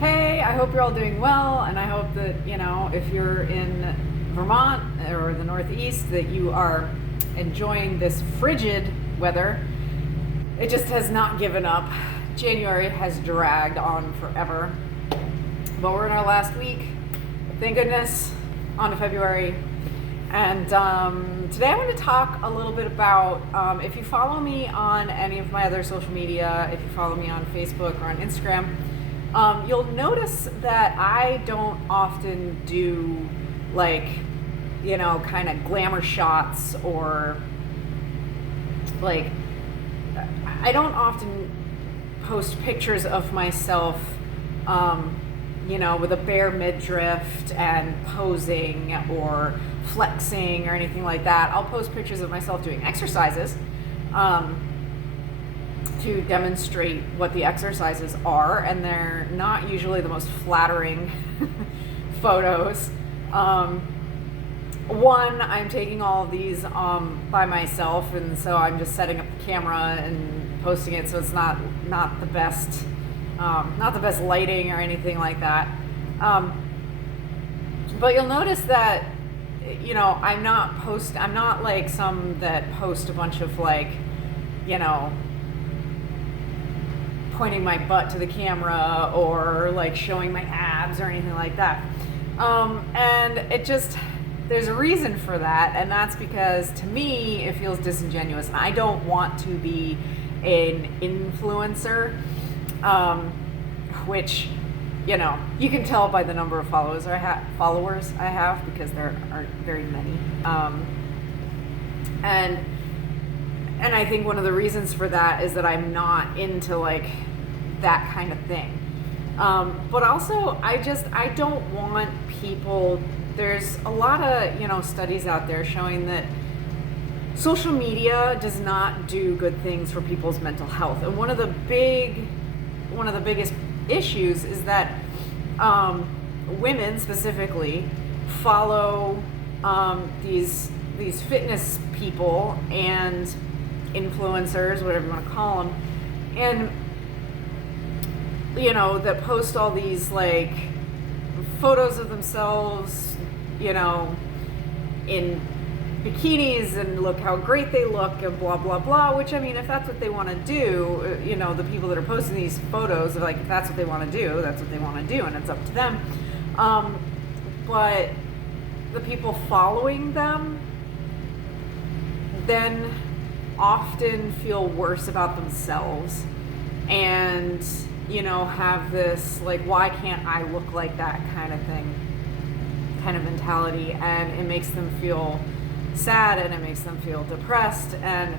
Hey, I hope you're all doing well, and I hope that, if you're in Vermont or the Northeast, that you are enjoying this frigid weather. It just has not given up. January has dragged on forever, but we're in our last week. Thank goodness, on to February. And today I want to talk a little bit about, if you follow me on any of my other social media, if you follow me on Facebook or on Instagram, you'll notice that I don't often do kind of glamour shots, or I don't often post pictures of myself, with a bare midriff and posing or flexing or anything like that. I'll post pictures of myself doing exercises, to demonstrate what the exercises are, and they're not usually the most flattering photos. One, I'm taking all of these by myself, and so I'm just setting up the camera and posting it, so it's not the best lighting or anything like that. But you'll notice that I'm not like some that post a bunch of pointing my butt to the camera or showing my abs or anything like that. And there's a reason for that, and that's because to me it feels disingenuous, and I don't want to be an influencer, which you can tell by the number of followers I have, because there aren't very many. And I think one of the reasons for that is that I'm not into that kind of thing. But also I don't want people, there's a lot of, studies out there showing that social media does not do good things for people's mental health. And one of the biggest issues is that women specifically follow these fitness people and influencers, whatever you want to call them, and that post all these photos of themselves, in bikinis, and look how great they look, and blah blah blah. Which, I mean, if that's what they want to do, the people that are posting these photos are if that's what they want to do, that's what they want to do, and it's up to them. But the people following them then often feel worse about themselves, and have this why can't I look like that kind of thing, kind of mentality, and it makes them feel sad, and it makes them feel depressed. And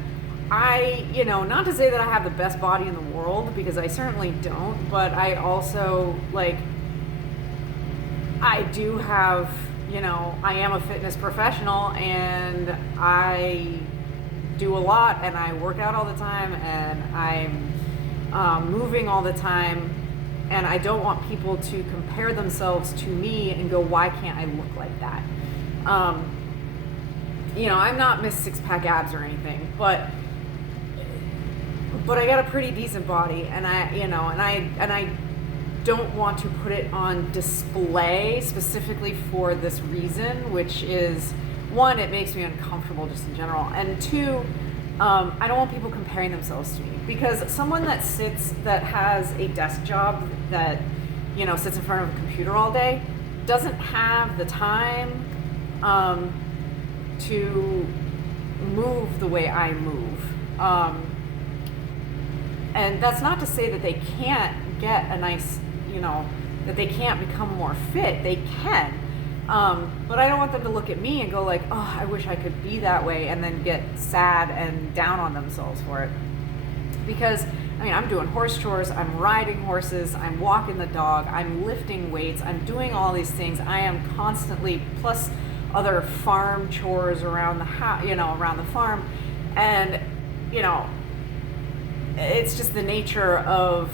I, not to say that I have the best body in the world, because I certainly don't, but I also I do have, I am a fitness professional, and I do a lot, and I work out all the time, and I'm moving all the time, and I don't want people to compare themselves to me and go, why can't I look like that? I'm not Miss Six-Pack Abs or anything, but I got a pretty decent body, and I don't want to put it on display specifically for this reason, which is, one, it makes me uncomfortable just in general, and two, I don't want people comparing themselves to me, because someone that has a desk job, that sits in front of a computer all day, doesn't have the time to move the way I move. And that's not to say that they can't get a nice, that they can't become more fit. They can. But I don't want them to look at me and go oh, I wish I could be that way, and then get sad and down on themselves for it. Because, I'm doing horse chores, I'm riding horses, I'm walking the dog, I'm lifting weights, I'm doing all these things. I am constantly, plus other farm chores around the house, around the farm. And, it's just the nature of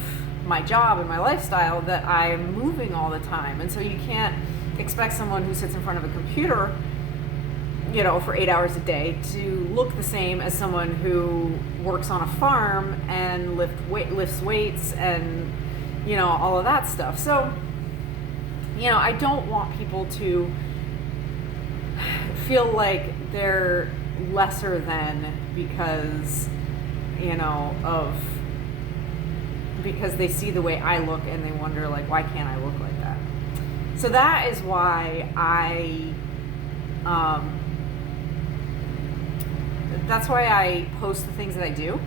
my job and my lifestyle that I'm moving all the time. And so you can't expect someone who sits in front of a computer, for 8 hours a day to look the same as someone who works on a farm and lifts weights and you know, all of that stuff. So, you know, I don't want people to feel like they're lesser than because, you know, because they see the way I look and they wonder, like, why can't I look like that? So that is why that's why I post the things that I do.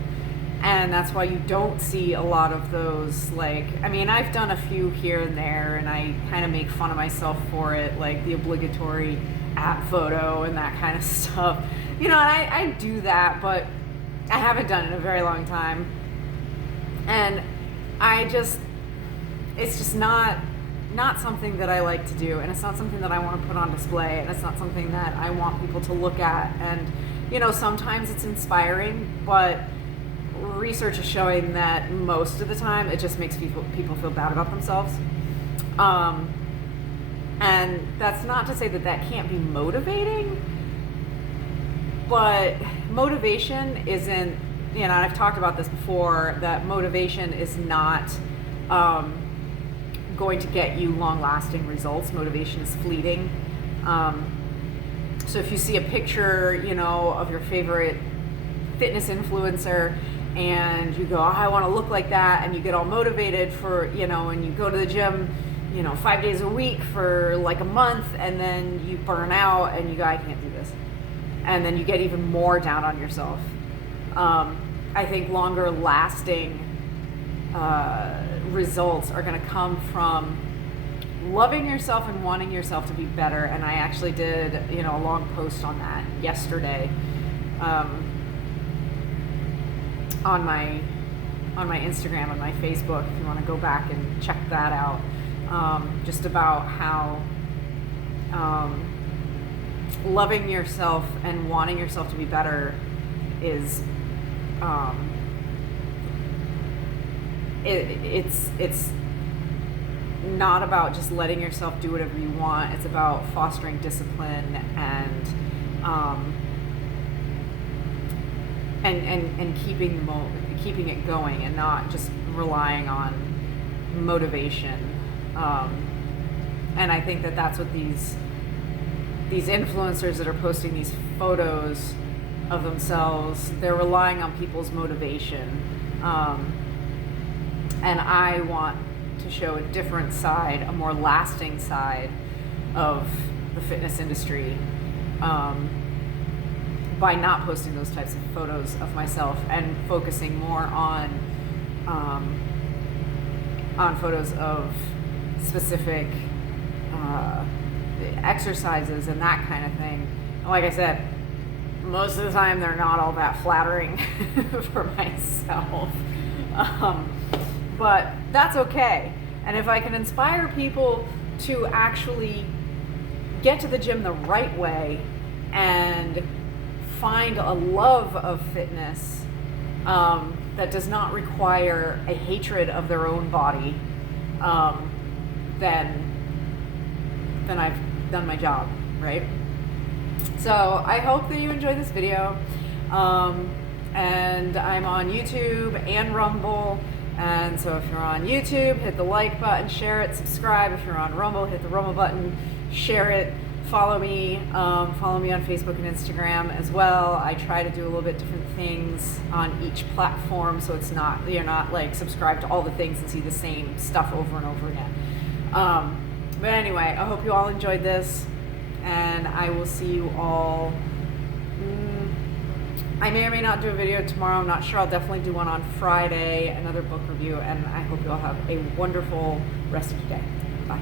And that's why you don't see a lot of those, like, I mean, I've done a few here and there, and I kind of make fun of myself for it, like the obligatory app photo and that kind of stuff. You know, and I do that, but I haven't done it in a very long time. And it's just not something that I like to do, and it's not something that I want to put on display, and it's not something that I want people to look at. And, you know, sometimes it's inspiring, but research is showing that most of the time it just makes people feel bad about themselves. And that's not to say that can't be motivating, but motivation isn't, you know, I've talked about this before, that motivation is not going to get you long-lasting results. Motivation is fleeting. So if you see a picture, you know, of your favorite fitness influencer and you go, oh, I want to look like that, and you get all motivated for, you know, and you go to the gym, you know, 5 days a week for like a month, and then you burn out and you go, I can't do this. And then you get even more down on yourself. I think longer lasting results are going to come from loving yourself and wanting yourself to be better. And I actually did, you know, a long post on that yesterday on my Instagram and my Facebook, if you want to go back and check that out, just about how loving yourself and wanting yourself to be better is it's not about just letting yourself do whatever you want. It's about fostering discipline and keeping it going, and not just relying on motivation. And I think that that's what these influencers that are posting these photos of themselves, they're relying on people's motivation. And I want to show a different side, a more lasting side of the fitness industry, by not posting those types of photos of myself and focusing more on photos of specific exercises and that kind of thing. Like I said, most of the time they're not all that flattering for myself. But that's okay. And if I can inspire people to actually get to the gym the right way and find a love of fitness that does not require a hatred of their own body, then I've done my job, right? So I hope that you enjoyed this video. And I'm on YouTube and Rumble. And so if you're on YouTube, hit the like button, share it, subscribe. If you're on Rumble, hit the Rumble button, share it, follow me. Follow me on Facebook and Instagram as well. I try to do a little bit different things on each platform, so it's not, you're not like subscribed to all the things and see the same stuff over and over again. But anyway, I hope you all enjoyed this, and I will see you all. I may or may not do a video tomorrow, I'm not sure. I'll definitely do one on Friday, another book review, and I hope you all have a wonderful rest of your day. Bye.